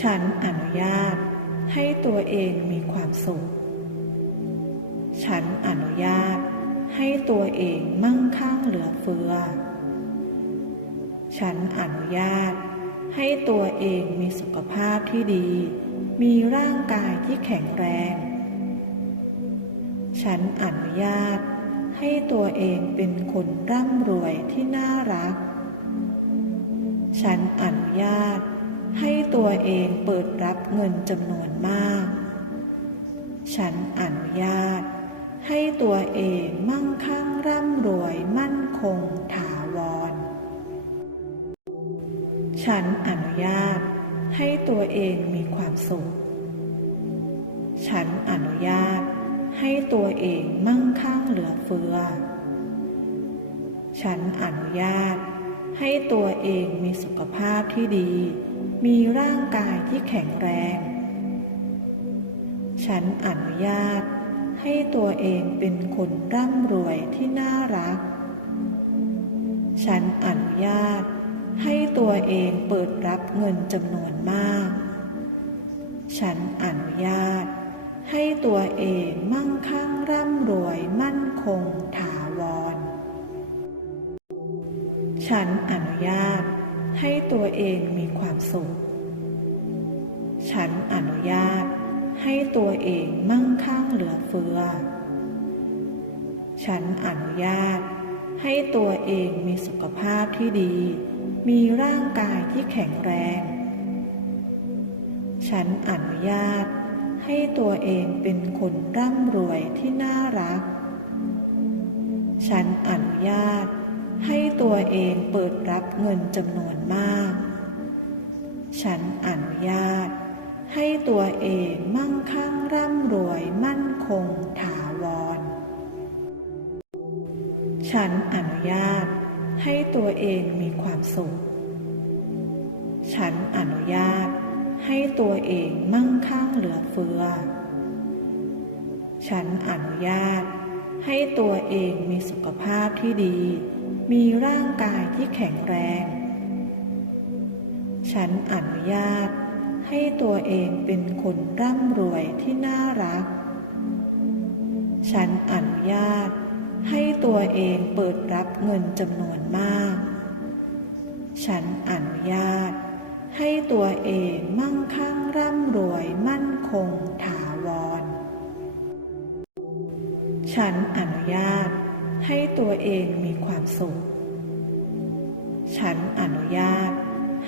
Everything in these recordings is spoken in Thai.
ฉันอนุญาตให้ตัวเองมีความสุข ฉันอนุญาตให้ตัวเองมั่งคั่งเหลือเฟือ ฉันอนุญาตให้ตัวเองมีสุขภาพที่ดี มีร่างกายที่แข็งแรง ฉันอนุญาตให้ตัวเองเป็นคนร่ำรวยที่น่ารัก ฉันอนุญาต ให้ตัวเองเปิดรับเงินจำนวนมาก ฉันอนุญาต ให้ตัวเองมั่งคั่งร่ำรวยมั่นคงถาวร ฉันอนุญาต ให้ตัวเองมีความสุข ฉันอนุญาต ให้ตัวเองมั่งคั่งเหลือเฟือ ฉันอนุญาต ให้ตัวเองมีสุขภาพที่ดี มีร่างกายที่แข็งแรง ฉันอนุญาตให้ตัวเองเป็นคนร่ำรวยที่น่ารัก ฉันอนุญาตให้ตัวเองเปิดรับเงินจำนวนมาก ฉันอนุญาตให้ตัวเองมั่งคั่งร่ำรวยมั่นคงถาวร ฉันอนุญาตให้ตัวเองมีความสุข ฉันอนุญาตให้ตัวเองมั่งคั่งเหลือเฟือ ฉันอนุญาตให้ตัวเองมีสุขภาพที่ดี มีร่างกายที่แข็งแรง ฉันอนุญาตให้ตัวเองเป็นคนร่ำรวยที่น่ารัก ฉันอนุญาต ให้ตัวเองเปิดรับเงินจำนวนมาก ฉันอนุญาต ให้ตัวเองมั่งคั่งร่ำรวยมั่นคงถาวร ฉันอนุญาต ให้ตัวเองมีความสุข ฉันอนุญาต ให้ตัวเองมั่งคั่งเหลือเฟือ ฉันอนุญาตให้ตัวเองมีสุขภาพที่ดี มีร่างกายที่แข็งแรง ฉันอนุญาตให้ตัวเองเป็นคนร่ำรวยที่น่ารัก ฉันอนุญาตให้ตัวเองเปิดรับเงินจำนวนมาก ฉันอนุญาตให้ตัวเองมั่งคั่งร่ำรวยมั่นคงถาวร ฉันอนุญาต ให้ตัวเองมีความสุข ฉันอนุญาต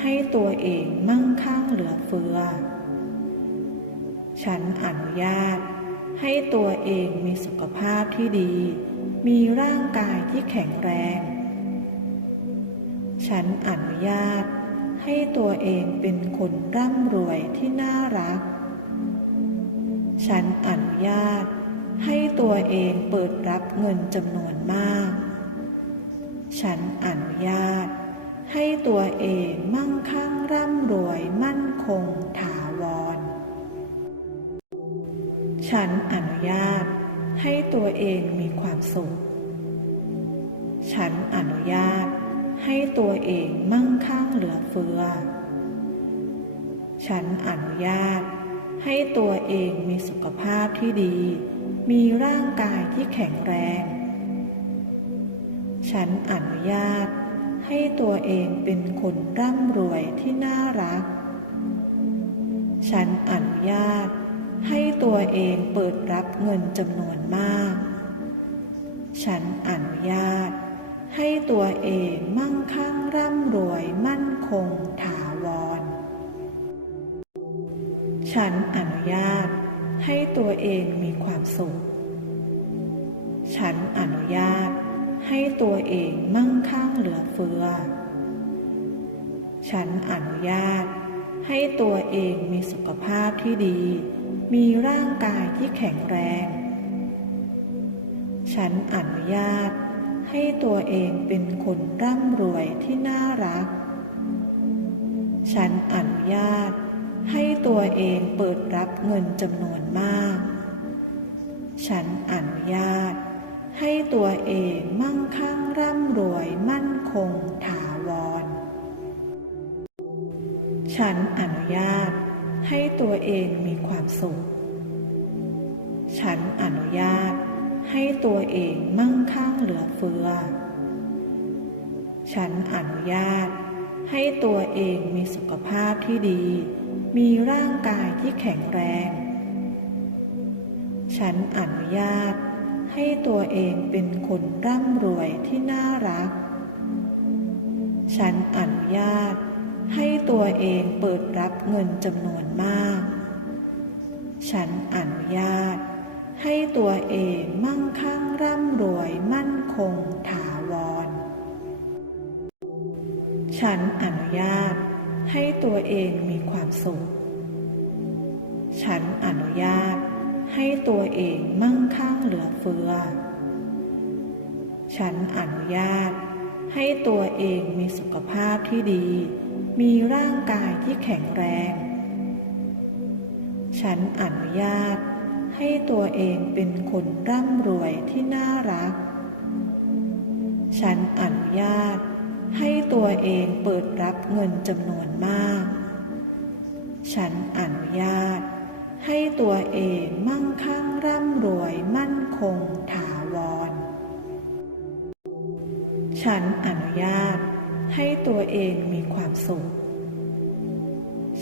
ให้ตัวเองมั่งคั่งเหลือเฟือ ฉันอนุญาตให้ตัวเองมีสุขภาพที่ดี มีร่างกายที่แข็งแรง ฉันอนุญาตให้ตัวเองเป็นคนร่ำรวยที่น่ารัก ฉันอนุญาตให้ตัวเองเปิดรับ เงินจำนวนมาก ฉันอนุญาต ให้ตัวเองมั่งคั่งร่ำรวยมั่นคงถาวร ฉันอนุญาต ให้ตัวเองมีความสุข ฉันอนุญาต ให้ตัวเองมั่งคั่งเหลือเฟือ ฉันอนุญาต ให้ตัวเองมีสุขภาพที่ดี มีร่างกายที่แข็งแรง ฉันอนุญาตให้ตัวเองเป็นคนร่ำรวยที่น่ารัก ฉันอนุญาตให้ตัวเองเปิดรับเงินจำนวนมาก ฉันอนุญาตให้ตัวเองมั่งคั่งร่ำรวยมั่นคงถาวร ฉันอนุญาต ให้ตัวเองมีความสุข ฉันอนุญาตให้ตัวเองมั่งคั่งเหลือเฟือ ฉันอนุญาตให้ตัวเองมีสุขภาพที่ดี มีร่างกายที่แข็งแรง ฉันอนุญาตให้ตัวเองเป็นคนร่ำรวยที่น่ารัก ฉันอนุญาต ให้ตัวเองเปิดรับเงินจำนวนมาก ฉันอนุญาต ให้ตัวเองมั่งคั่งร่ำรวยมั่นคงถาวร ฉันอนุญาต ให้ตัวเองมีความสุข ฉันอนุญาต ให้ตัวเองมั่งคั่งเหลือเฟือ ฉันอนุญาตให้ตัวเองมีสุขภาพที่ดี มีร่างกายที่แข็งแรง ฉันอนุญาตให้ตัวเองเป็นคนร่ำรวยที่น่ารัก ฉันอนุญาตให้ตัวเองเปิดรับเงินจำนวนมาก ฉันอนุญาตให้ตัวเองมั่งคั่งร่ำรวยมั่นคงถาวร ฉันอนุญาต ให้ตัวเองมีความสุข ฉันอนุญาตให้ตัวเองมั่งคั่งเหลือเฟือ ฉันอนุญาตให้ตัวเองมีสุขภาพที่ดี มีร่างกายที่แข็งแรง ฉันอนุญาตให้ตัวเองเป็นคนร่ำรวยที่น่ารัก ฉันอนุญาต ให้ตัวเองเปิดรับเงินจำนวนมาก ฉันอนุญาต ให้ตัวเองมั่งคั่งร่ำรวยมั่นคงถาวร ฉันอนุญาต ให้ตัวเองมีความสุข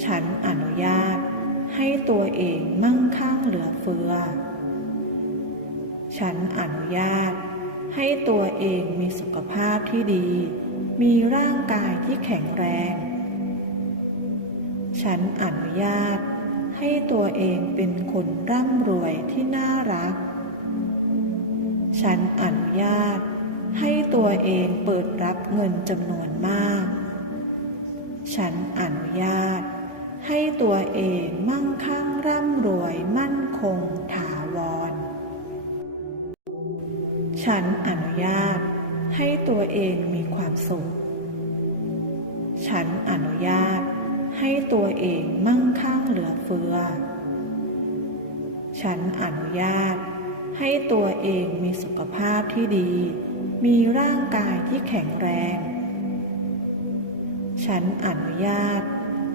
ฉันอนุญาต ให้ตัวเองมั่งคั่งเหลือเฟือ ฉันอนุญาตให้ตัวเองมีสุขภาพที่ดี มีร่างกายที่แข็งแรง ฉันอนุญาตให้ตัวเองเป็นคนร่ำรวยที่น่ารัก ฉันอนุญาตให้ตัวเองเปิดรับเงินจำนวนมาก ฉันอนุญาตให้ตัวเองมั่งคั่งร่ำรวยมั่นคงถาวร ฉันอนุญาต ให้ตัวเองมีความสุข ฉันอนุญาตให้ตัวเองมั่งคั่งเหลือเฟือ ฉันอนุญาตให้ตัวเองมีสุขภาพที่ดี มีร่างกายที่แข็งแรง ฉันอนุญาต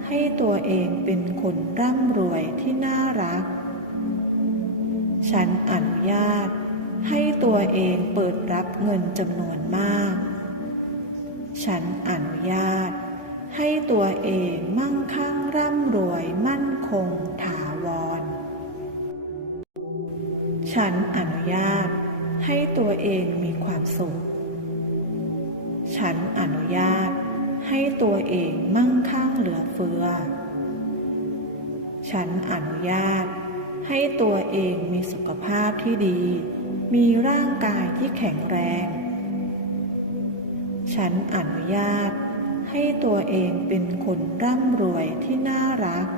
ให้ตัวเองเป็นคนร่ำรวยที่น่ารัก ฉันอนุญาต ให้ตัวเองเปิดรับเงินจำนวนมาก ฉันอนุญาต ให้ตัวเองมั่งคั่งร่ำรวยมั่นคงถาวร ฉันอนุญาต ให้ตัวเองมีความสุข ฉันอนุญาต ให้ตัวเองมั่งคั่งเหลือเฟือ ฉันอนุญาต ให้ตัวเองมีสุขภาพที่ดี มีร่างกายที่แข็งแรง ฉันอนุญาตให้ตัวเองเป็นคนร่ำรวยที่น่ารัก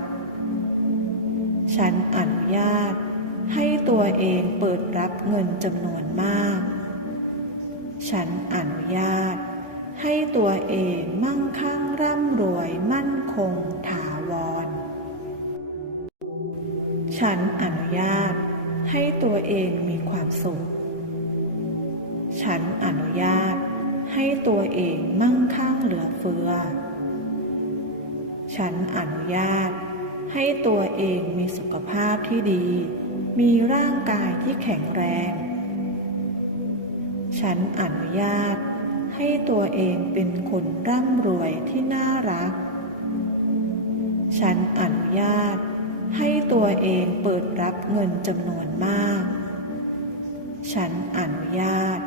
ฉันอนุญาตให้ตัวเองเปิดรับเงินจำนวนมาก ฉันอนุญาตให้ตัวเองมั่งคั่งร่ำรวยมั่นคงถาวร ฉันอนุญาต ให้ตัวเองมีความสุข ฉันอนุญาตให้ตัวเองมั่งคั่งเหลือเฟือ ฉันอนุญาตให้ตัวเองมีสุขภาพที่ดี มีร่างกายที่แข็งแรง ฉันอนุญาตให้ตัวเองเป็นคนร่ำรวยที่น่ารัก ฉันอนุญาต ให้ตัวเองเปิดรับเงินจำนวนมาก ฉันอนุญาต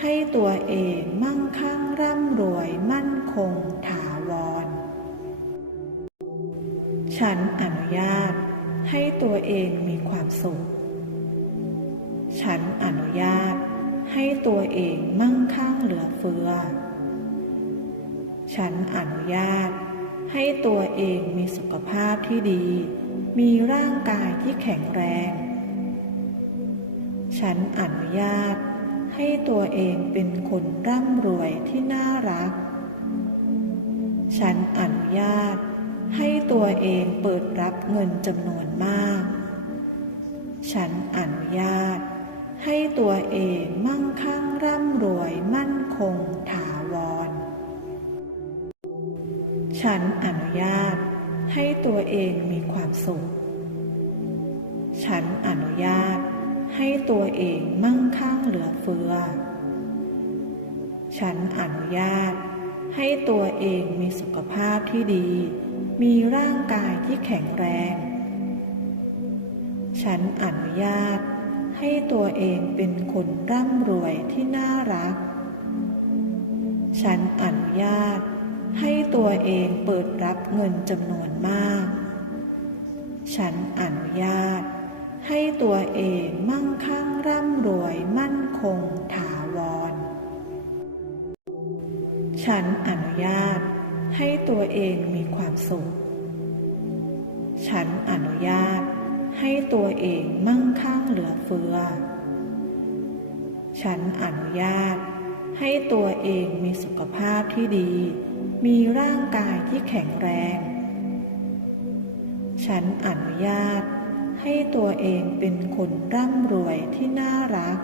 ให้ตัวเองมั่งคั่งร่ำรวยมั่นคงถาวร ฉันอนุญาต ให้ตัวเองมีความสุข ฉันอนุญาต ให้ตัวเองมั่งคั่งเหลือเฟือ ฉันอนุญาต ให้ตัวเองมีสุขภาพที่ดี มีร่างกายที่แข็งแรง ฉันอนุญาตให้ตัวเองเป็นคนร่ำรวยที่น่ารัก ฉันอนุญาตให้ตัวเองเปิดรับเงินจำนวนมาก ฉันอนุญาตให้ตัวเองมั่งคั่งร่ำรวยมั่นคงถาวร ฉันอนุญาต ให้ตัวเองมีความสุข ฉันอนุญาตให้ตัวเองมั่งคั่งเหลือเฟือ ฉันอนุญาตให้ตัวเองมีสุขภาพที่ดี มีร่างกายที่แข็งแรง ฉันอนุญาตให้ตัวเองเป็นคนร่ำรวยที่น่ารัก ฉันอนุญาต ให้ตัวเองเปิดรับเงินจำนวนมาก ฉันอนุญาต ให้ตัวเองมั่งคั่งร่ำรวยมั่นคงถาวร ฉันอนุญาต ให้ตัวเองมีความสุข ฉันอนุญาต ให้ตัวเองมั่งคั่งเหลือเฟือ ฉันอนุญาต ให้ตัวเองมีสุขภาพที่ดี มีร่างกายที่แข็งแรง ฉันอนุญาตให้ตัวเองเป็นคนร่ำรวยที่น่ารัก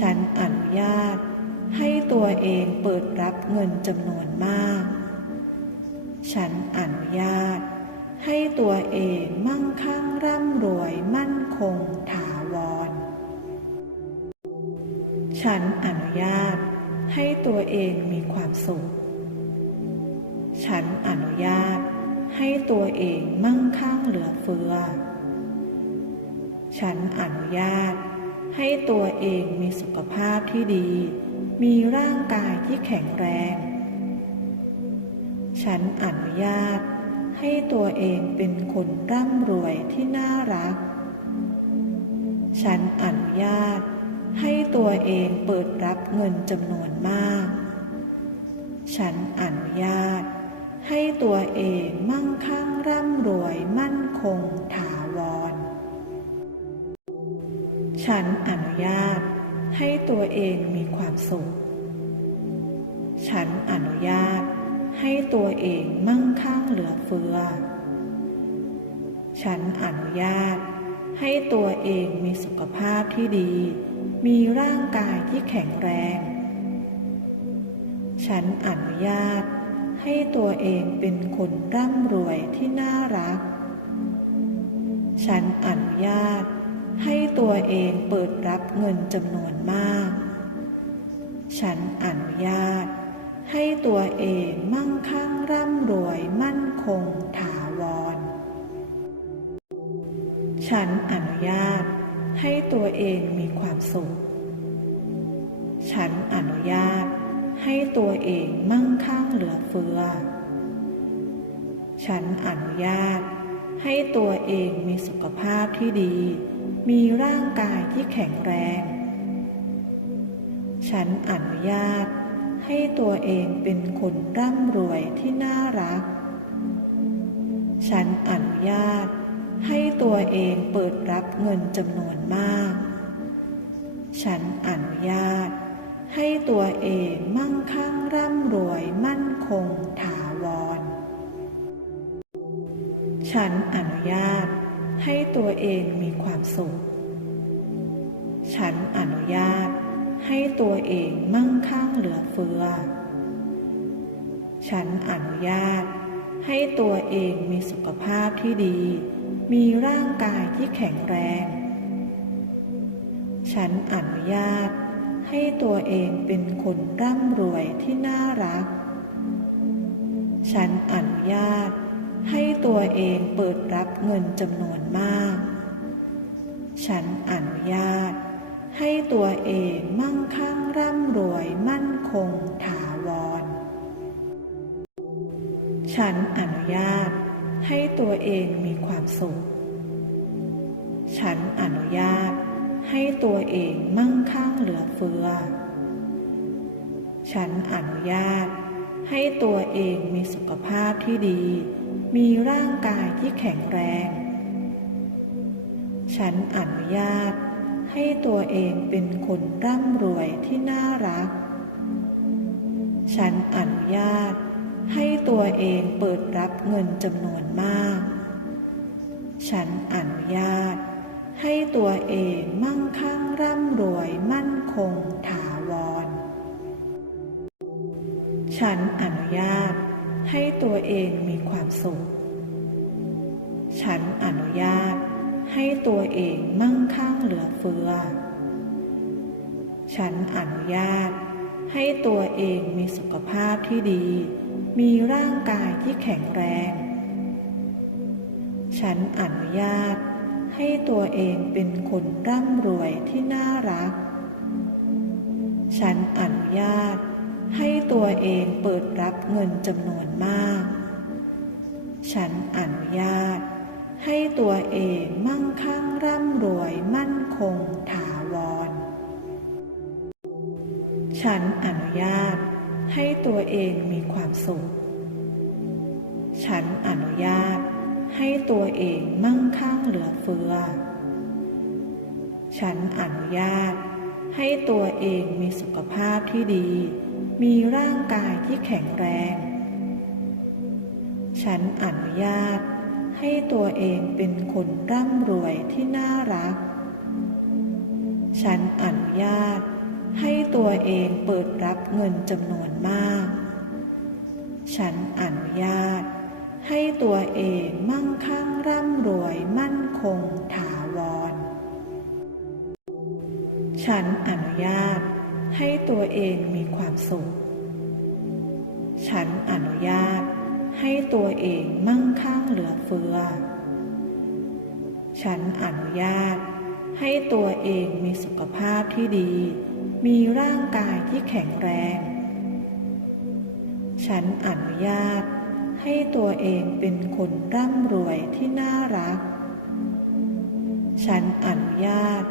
ฉันอนุญาตให้ตัวเองเปิดรับเงินจำนวนมาก ฉันอนุญาตให้ตัวเองมั่งคั่งร่ำรวยมั่นคงถา ฉันอนุญาตให้ตัวเองมีความสุข ฉันอนุญาตให้ตัวเองมั่งคั่งเหลือเฟือ ฉันอนุญาตให้ตัวเองมีสุขภาพที่ดี มีร่างกายที่แข็งแรง ฉันอนุญาตให้ตัวเองเป็นคนร่ำรวยที่น่ารัก ฉันอนุญาต ให้ตัวเองเปิดรับเงินจำนวนมาก ฉันอนุญาต ให้ตัวเองมั่งคั่งร่ำรวยมั่นคงถาวร ฉันอนุญาต ให้ตัวเองมีความสุข ฉันอนุญาต ให้ตัวเองมั่งคั่งเหลือเฟือ ฉันอนุญาต ให้ตัวเองมีสุขภาพที่ดี มีร่างกายที่แข็งแรง ฉันอนุญาตให้ตัวเองเป็นคนร่ำรวยที่น่ารัก ฉันอนุญาตให้ตัวเองเปิดรับเงินจำนวนมาก ฉันอนุญาตให้ตัวเองมั่งคั่งร่ำรวยมั่นคงถาวร ฉันอนุญาต ให้ตัวเองมีความสุข ฉันอนุญาตให้ตัวเองมั่งคั่งเหลือเฟือ ฉันอนุญาตให้ตัวเองมีสุขภาพที่ดี มีร่างกายที่แข็งแรง ฉันอนุญาตให้ตัวเองเป็นคนร่ำรวยที่น่ารัก ฉันอนุญาต ให้ตัวเองเปิดรับเงินจำนวนมาก ฉันอนุญาต ให้ตัวเองมั่งคั่งร่ำรวยมั่นคงถาวร ฉันอนุญาต ให้ตัวเองมีความสุข ฉันอนุญาต ให้ตัวเองมั่งคั่งเหลือเฟือ ฉันอนุญาต ให้ตัวเองมีสุขภาพที่ดี มีร่างกายที่แข็งแรง ฉันอนุญาตให้ตัวเองเป็นคนร่ำรวยที่น่ารัก ฉันอนุญาตให้ตัวเองเปิดรับเงินจำนวนมาก ฉันอนุญาตให้ตัวเองมั่งคั่งร่ำรวยมั่นคงถาวร ฉันอนุญาต ให้ตัวเองมีความสุข ฉันอนุญาตให้ตัวเองมั่งคั่งเหลือเฟือ ฉันอนุญาตให้ตัวเองมีสุขภาพที่ดี มีร่างกายที่แข็งแรง ฉันอนุญาตให้ตัวเองเป็นคนร่ำรวยที่น่ารัก ฉันอนุญาต ให้ตัวเองเปิดรับเงินจำนวนมาก ฉันอนุญาต ให้ตัวเองมั่งคั่งร่ำรวยมั่นคงถาวร ฉันอนุญาต ให้ตัวเองมีความสุข ฉันอนุญาต ให้ตัวเองมั่งคั่งเหลือเฟือ ฉันอนุญาตให้ตัวเองมีสุขภาพที่ดี มีร่างกายที่แข็งแรง ฉันอนุญาตให้ตัวเองเป็นคนร่ำรวยที่น่ารัก ฉันอนุญาตให้ตัวเองเปิดรับเงินจำนวนมาก ฉันอนุญาตให้ตัวเองมั่งคั่งร่ำรวยมั่นคงถาวร ฉันอนุญาต ให้ตัวเองมีความสุข ฉันอนุญาตให้ตัวเองมั่งคั่งเหลือเฟือ ฉันอนุญาตให้ตัวเองมีสุขภาพที่ดี มีร่างกายที่แข็งแรง ฉันอนุญาตให้ตัวเองเป็นคนร่ำรวยที่น่ารัก ฉันอนุญาต ให้ตัวเองเปิดรับเงินจำนวนมาก ฉันอนุญาต ให้ตัวเองมั่งคั่งร่ำรวยมั่นคงถาวร ฉันอนุญาต ให้ตัวเองมีความสุข ฉันอนุญาต ให้ตัวเองมั่งคั่งเหลือเฟือ ฉันอนุญาต ให้ตัวเองมีสุขภาพที่ดี มีร่างกายที่แข็งแรง ฉันอนุญาตให้ตัวเองเป็นคนร่ำรวยที่น่ารัก ฉันอนุญาต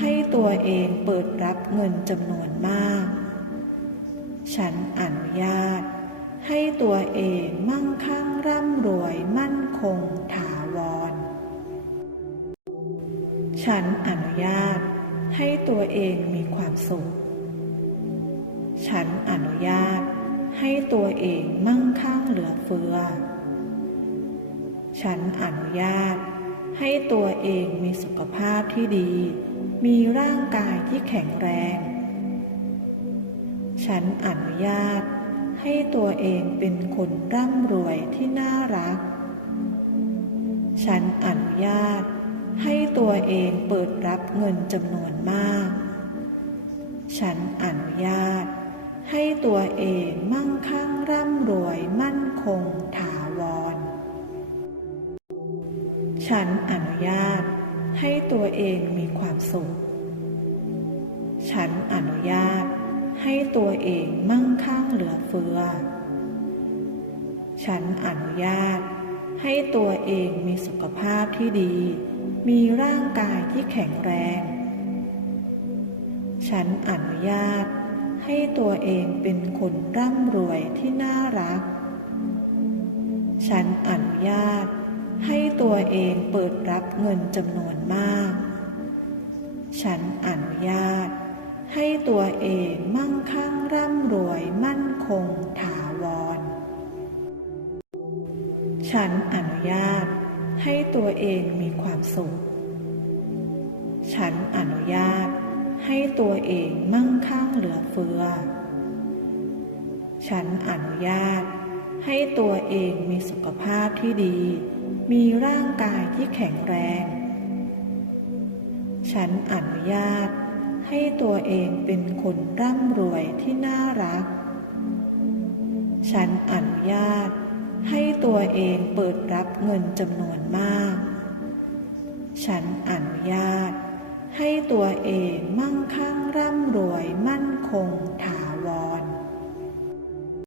ให้ตัวเองเปิดรับเงินจำนวนมาก ฉันอนุญาตให้ตัวเองมั่งคั่งร่ำรวยมั่นคงถาวร ฉันอนุญาต ให้ตัวเองมีความสุข ฉันอนุญาตให้ตัวเองมั่งคั่งเหลือเฟือ ฉันอนุญาตให้ตัวเองมีสุขภาพที่ดี มีร่างกายที่แข็งแรง ฉันอนุญาตให้ตัวเองเป็นคนร่ำรวยที่น่ารัก ฉันอนุญาต ให้ตัวเองเปิดรับเงินจำนวนมาก ฉันอนุญาต ให้ตัวเองมั่งคั่งร่ำรวยมั่นคงถาวร ฉันอนุญาต ให้ตัวเองมีความสุข ฉันอนุญาต ให้ตัวเองมั่งคั่งเหลือเฟือ ฉันอนุญาต ให้ตัวเองมีสุขภาพที่ดี มีร่างกายที่แข็งแรง ฉันอนุญาตให้ตัวเองเป็นคนร่ำรวยที่น่ารัก ฉันอนุญาตให้ตัวเองเปิดรับเงินจำนวนมาก ฉันอนุญาตให้ตัวเองมั่งคั่งร่ำรวยมั่นคงถาวร ฉันอนุญาต ให้ตัวเองมีความสุข ฉันอนุญาตให้ตัวเองมั่งคั่งเหลือเฟือ ฉันอนุญาตให้ตัวเองมีสุขภาพที่ดี มีร่างกายที่แข็งแรง ฉันอนุญาตให้ตัวเองเป็นคนร่ำรวยที่น่ารัก ฉันอนุญาต ให้ตัวเองเปิดรับเงินจำนวนมาก ฉันอนุญาต ให้ตัวเองมั่งคั่งร่ำรวยมั่นคงถาวร